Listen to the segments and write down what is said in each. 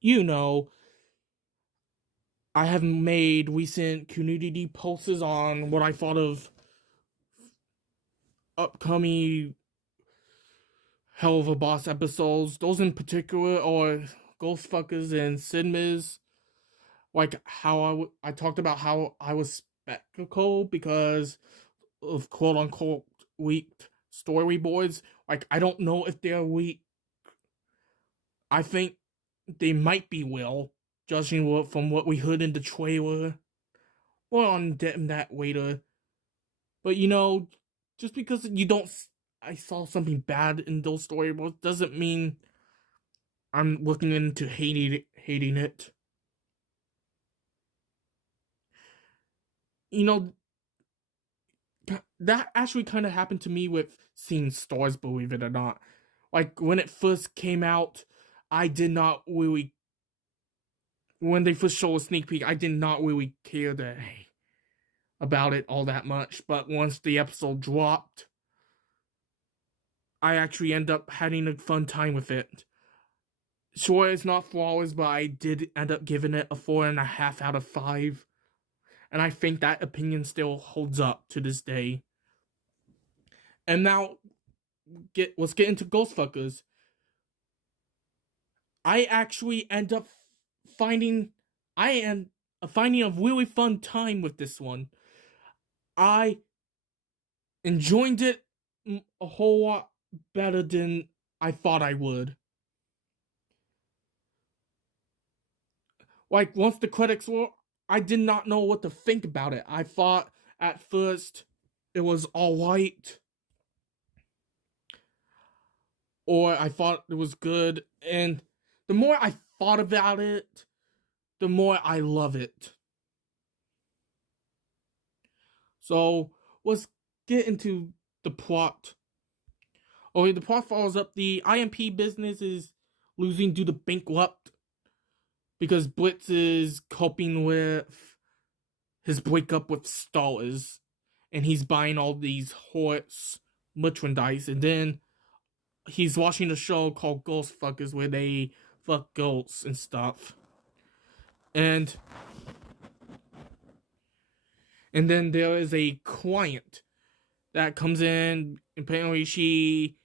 you know, I have made recent community posts on what I thought of upcoming Helluva Boss episodes. Those in particular are Ghostfuckers and Sidmas. Like how I talked about how I was skeptical because of quote unquote weak storyboards. Like I don't know if they're weak. I think they might be judging from what we heard in the trailer or on that later. But just because you don't, I saw something bad in those storyboards doesn't mean I'm looking into hating it. You know, that actually kind of happened to me with seeing stars, believe it or not. Like when it first came out, I did not really. When they first showed a sneak peek, I did not really care about it all that much. But once the episode dropped, I actually end up having a fun time with it. Sure, it's not flawless, but I did end up giving it a 4.5 out of 5. And I think that opinion still holds up to this day. And now let's get into Ghostfuckers. I actually end up finding I am finding a really fun time with this one. I enjoyed it a whole lot better than I thought I would. Like once the credits were, I did not know what to think about it. I thought at first it was all right, or I thought it was good, and the more I thought about it, the more I love it. So let's get into the plot. Okay, the plot follows up. The IMP business is losing due to bankrupt because Blitz is coping with his breakup with Stallers, and he's buying all these horse merchandise, and then he's watching a show called Ghost Fuckers where they fuck ghosts and stuff. And then there is a client that comes in. Apparently, she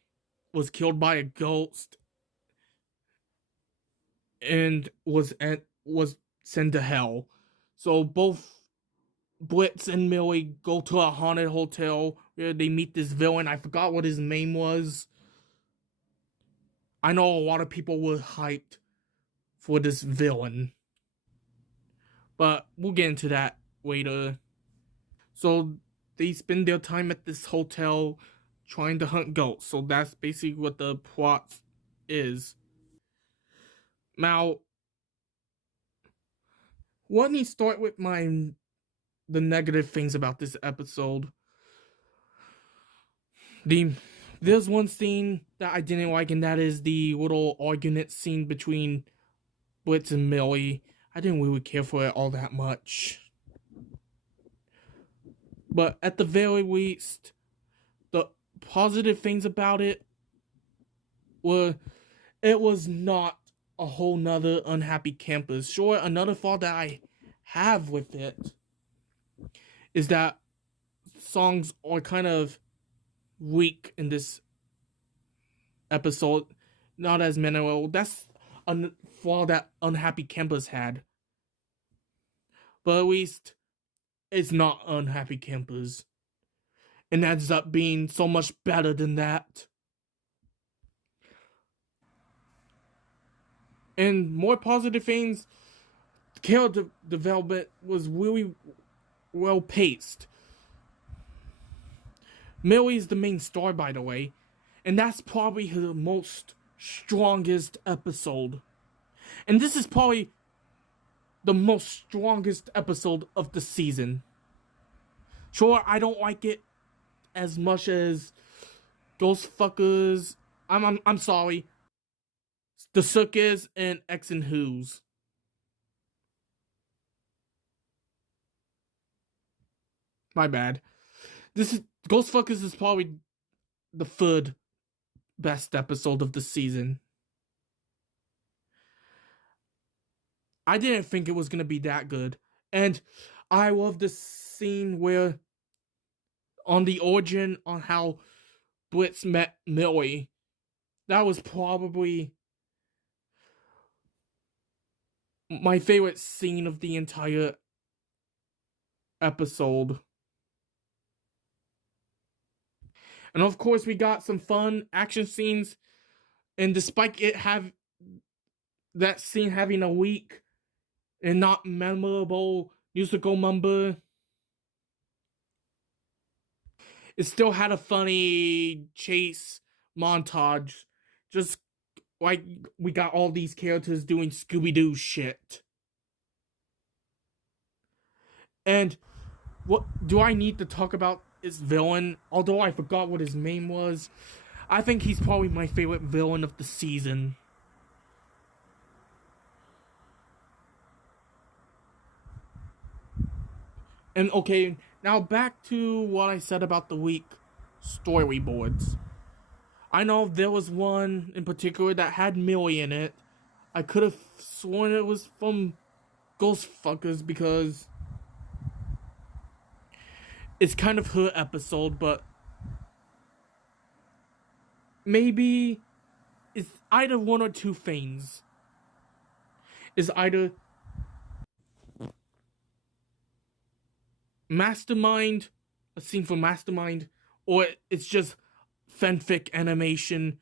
was killed by a ghost and was sent to hell. So both Blitz and Millie go to a haunted hotel where they meet this villain. I forgot what his name was. I know a lot of people were hyped for this villain, but we'll get into that later. So they spend their time at this hotel trying to hunt ghosts. So that's basically what the plot is. Now, let me start with the negative things about this episode. The There's one scene that I didn't like, and that is the little argument scene between Blitz and Millie. I didn't really care for it all that much. But at the very least, the positive things about it were it was not a whole nother unhappy campus. Sure, another fault that I have with it is that songs are kind of weak in this episode, not as memorable. That's a flaw that Unhappy Campus had. But at least it's not Unhappy Campus. It ends up being so much better than that. And more positive things, character development was really well paced. Millie's the main star, by the way, and that's probably her most strongest episode. And this is probably the most strongest episode of the season. Sure, I don't like it as much as Ghostfuckers. I'm sorry. The Circus and X and Who's. My bad. This is Ghostfuckers is probably the third best episode of the season. I didn't think it was gonna be that good. And I love the scene where on the origin on how Blitz met Millie. That was probably my favorite scene of the entire episode. And of course, we got some fun action scenes. And despite it have that scene having a weak and not memorable musical number, it still had a funny chase montage. Just like we got all these characters doing Scooby-Doo shit. And what do I need to talk about his villain? Although I forgot what his name was, I think he's probably my favorite villain of the season. And okay, now back to what I said about the weak storyboards. I know there was one in particular that had Millie in it. I could have sworn it was from Ghostfuckers because it's kind of her episode, but maybe it's either one or two things. It's either Mastermind, a scene from Mastermind, or it's just fanfic animation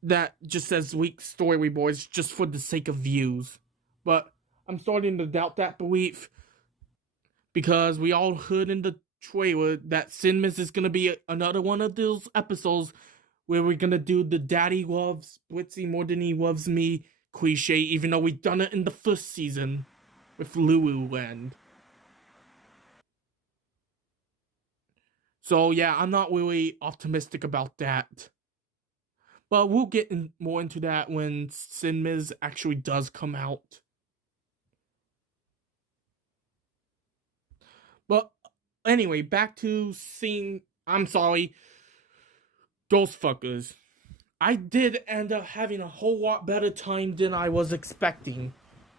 that just says weak storyboards just for the sake of views. But I'm starting to doubt that belief because we all heard in the trailer that Sinmas is going to be another one of those episodes where we're going to do the daddy loves Blitzy more than he loves me cliche, even though we've done it in the first season with Lululand. So yeah, I'm not really optimistic about that. But we'll get more into that when Sinmas actually does come out. But anyway, back to seeing. I'm sorry, Ghostfuckers. I did end up having a whole lot better time than I was expecting.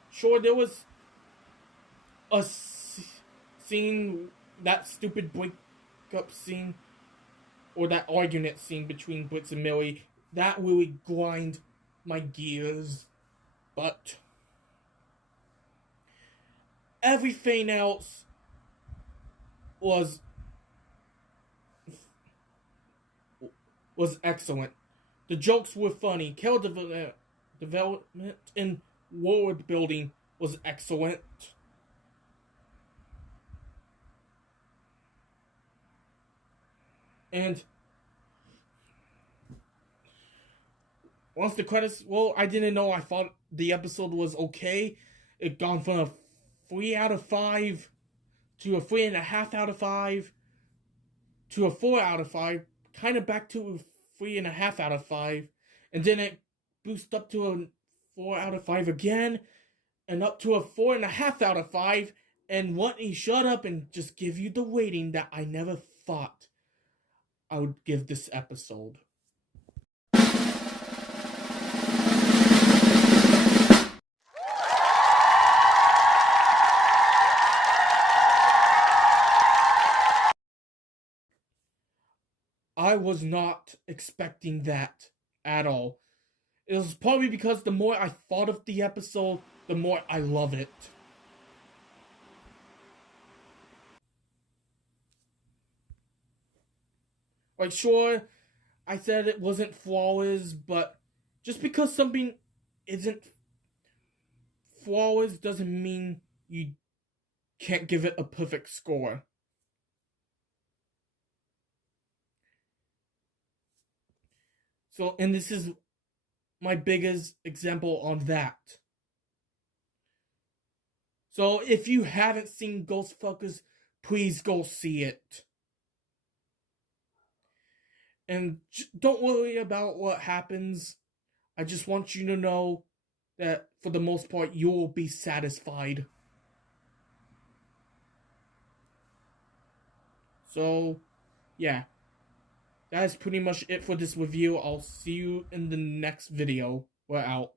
Sure, there was a scene, that stupid breakup scene, or that argument scene between Blitz and Millie, that really grind my gears. But everything else was excellent. The jokes were funny. Character development and world building was excellent. And once the credits, well, I didn't know. I thought the episode was okay. It gone from a 3 out of 5 to a 3.5 out of 5 to a 4 out of 5, kind of back to a 3.5 out of 5, and then it boosts up to a 4 out of 5 again, and up to a 4.5 out of 5, and let me shut up and just give you the rating that I never thought I would give this episode. I was not expecting that at all. It was probably because the more I thought of the episode, the more I love it. Like, sure, I said it wasn't flawless, but just because something isn't flawless doesn't mean you can't give it a perfect score. So, and this is my biggest example on that. So, if you haven't seen Ghostfuckers, please go see it. And don't worry about what happens. I just want you to know that for the most part, you will be satisfied. So, yeah. That is pretty much it for this review. I'll see you in the next video. We're out.